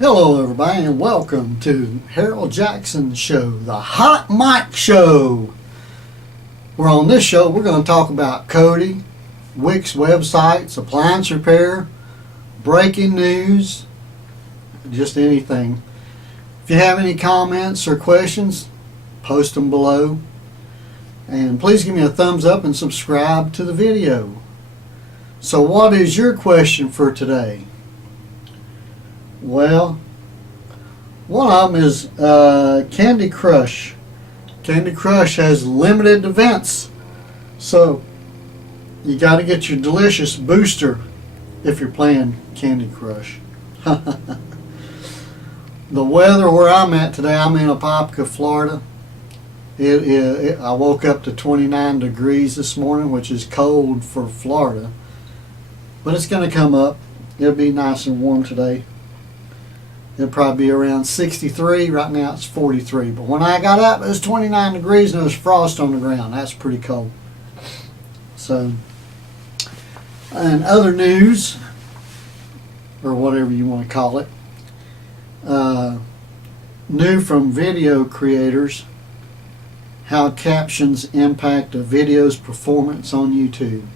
Hello everybody and welcome to Harold Jackson Show, the Hot Mic Show. Where on this show we're going to talk about Kodi, Wix websites, appliance repair, breaking news, just anything. If you have any comments or questions, post them below. And please give me a thumbs up and subscribe to the video. So what is your question for today? Well, one of them is Candy Crush. Candy Crush has limited events, so you got to get your delicious booster if you're playing Candy Crush. The weather where I'm at today, I'm in Apopka, Florida. I woke up to 29 degrees this morning, which is cold for Florida, but it's going to come up. It'll be nice and warm today. It'll probably be around 63. Right now it's 43. But when I got up, it was 29 degrees and there was frost on the ground. That's pretty cold. So, and other news, or whatever you want to call it, new from video creators, how captions impact a video's performance on YouTube.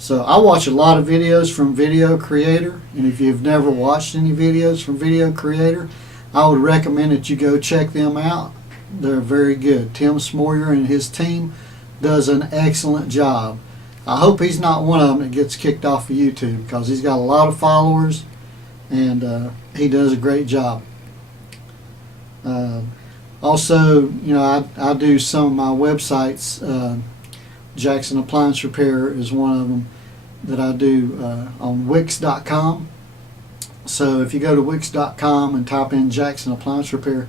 So I watch a lot of videos from Video Creator, and if you've never watched any videos from Video Creator, I would recommend that you go check them out. They're very good. Tim Smoyer and his team does an excellent job. I hope he's not one of them that gets kicked off of YouTube, because he's got a lot of followers and he does a great job. Also, you know, I do some of my websites. Jackson Appliance Repair is one of them that I do on Wix.com. So if you go to Wix.com and type in Jackson Appliance Repair,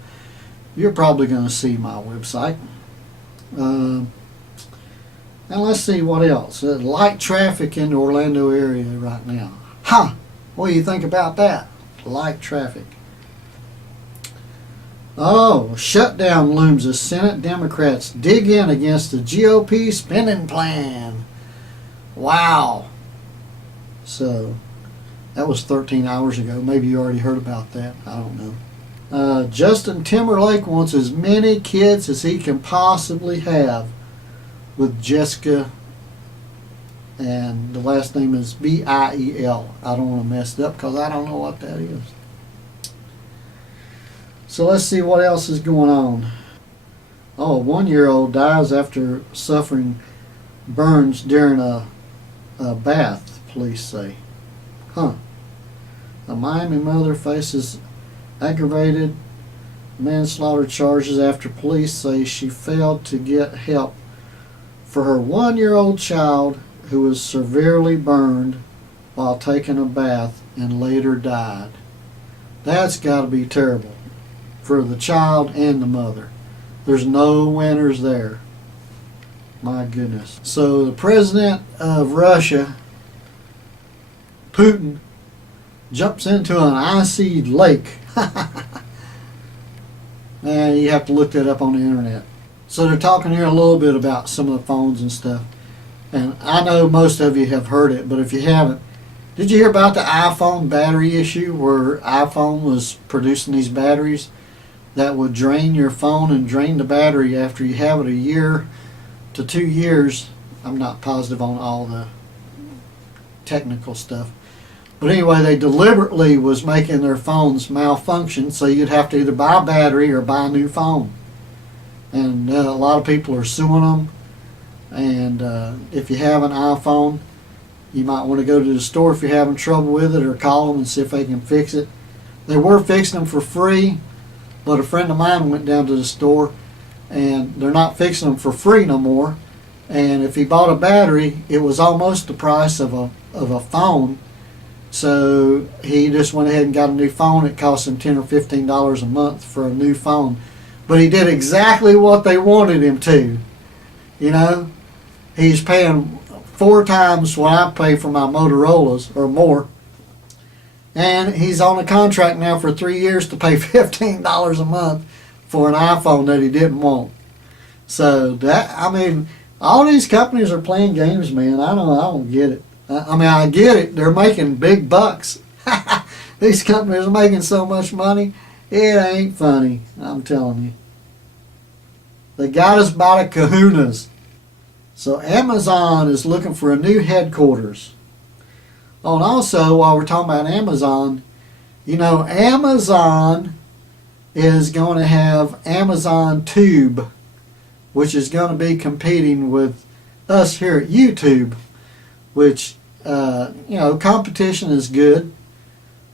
you're probably going to see my website. And let's see what else. Light traffic in the Orlando area right now. What do you think about that? Light traffic. Oh, shutdown looms as Senate Democrats dig in against the GOP spending plan. Wow. So, that was 13 hours ago. Maybe you already heard about that. I don't know. Justin Timberlake wants as many kids as he can possibly have with Jessica, and the last name is Biel. I don't want to mess it up because I don't know what that is. So let's see what else is going on. Oh, a 1-year-old dies after suffering burns during a bath, police say. A Miami mother faces aggravated manslaughter charges after police say she failed to get help for her 1-year-old child who was severely burned while taking a bath and later died. That's got to be terrible for the child and the mother. There's no winners there. My goodness. So the president of Russia, Putin, jumps into an icy lake. And you have to look that up on the internet. So they're talking here a little bit about some of the phones and stuff. And I know most of you have heard it, but if you haven't, did you hear about the iPhone battery issue where iPhone was producing these batteries that would drain your phone and drain the battery after you have it a year to 2 years? I'm not positive on all the technical stuff. But anyway, they deliberately was making their phones malfunction, so you'd have to either buy a battery or buy a new phone. And a lot of people are suing them. And if you have an iPhone, you might want to go to the store if you're having trouble with it, or call them and see if they can fix it. They were fixing them for free, but a friend of mine went down to the store and they're not fixing them for free no more. And if he bought a battery, it was almost the price of a phone. So he just went ahead and got a new phone. It cost him $10 or $15 a month for a new phone. But he did exactly what they wanted him to. You know, he's paying 4 times what I pay for my Motorola's or more. And he's on a contract now for 3 years to pay $15 a month for an iPhone that he didn't want. So that, I mean, all these companies are playing games, man. I don't get it. I mean, I get it. They're making big bucks. These companies are making so much money, it ain't funny, I'm telling you. They got us by the kahunas. So Amazon is looking for a new headquarters. Oh, and also, while we're talking about Amazon, you know, Amazon is going to have Amazon Tube, which is going to be competing with us here at YouTube, which, you know, competition is good,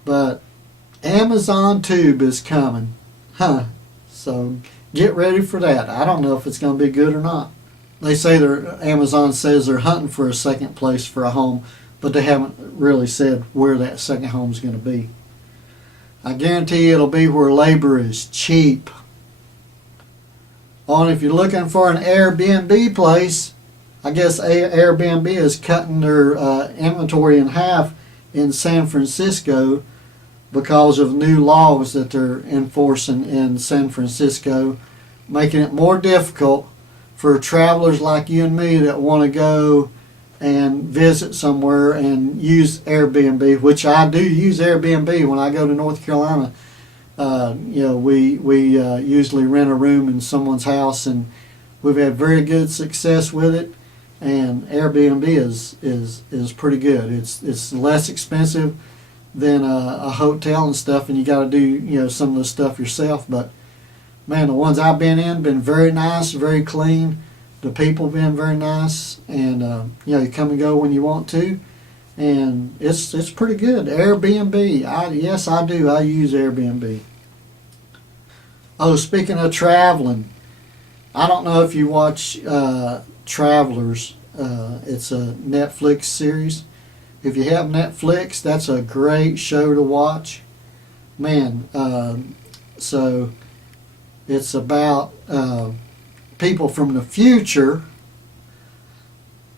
but Amazon Tube is coming. So get ready for that. I don't know if it's going to be good or not. They say Amazon says they're hunting for a second place for a home, but they haven't really said where that second home is going to be. I guarantee it'll be where labor is cheap. Oh, and if you're looking for an Airbnb place, I guess Airbnb is cutting their inventory in half in San Francisco because of new laws that they're enforcing in San Francisco, making it more difficult for travelers like you and me that want to go and visit somewhere and use Airbnb, which I do use Airbnb when I go to North Carolina. You know, we usually rent a room in someone's house, and we've had very good success with it. And Airbnb is pretty good. It's less expensive than a hotel and stuff, and you got to do, you know, some of the stuff yourself. But man, the ones I've been in been very nice, very clean. The people been very nice, and you know, you come and go when you want to, and it's pretty good. Airbnb, yes, I do. I use Airbnb. Oh, speaking of traveling, I don't know if you watch Travelers. It's a Netflix series. If you have Netflix, that's a great show to watch. Man, so it's about people from the future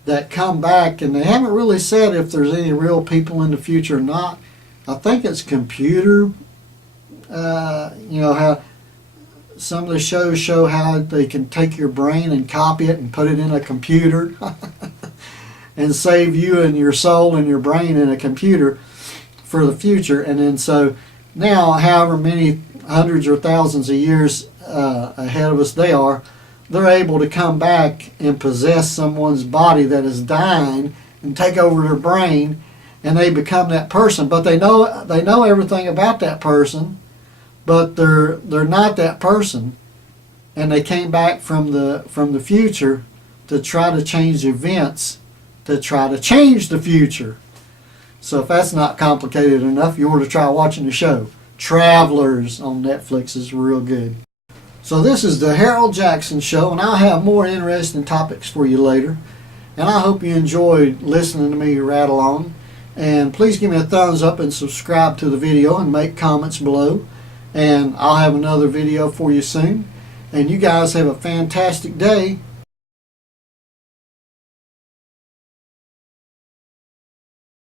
that come back, and they haven't really said if there's any real people in the future or not. I think it's computer. You know, how some of the shows show how they can take your brain and copy it and put it in a computer and save you and your soul and your brain in a computer for the future. And then so now, however many hundreds or thousands of years ahead of us they're able to come back and possess someone's body that is dying and take over their brain, and they become that person. But they know everything about that person, but they're not that person, and they came back from the future to try to change events, to try to change the future. So if that's not complicated enough, you ought to try watching the show. Travelers on Netflix is real good. So this is the Harold Jackson Show, and I'll have more interesting topics for you later. And I hope you enjoyed listening to me rattle on. And please give me a thumbs up and subscribe to the video and make comments below. And I'll have another video for you soon. And you guys have a fantastic day.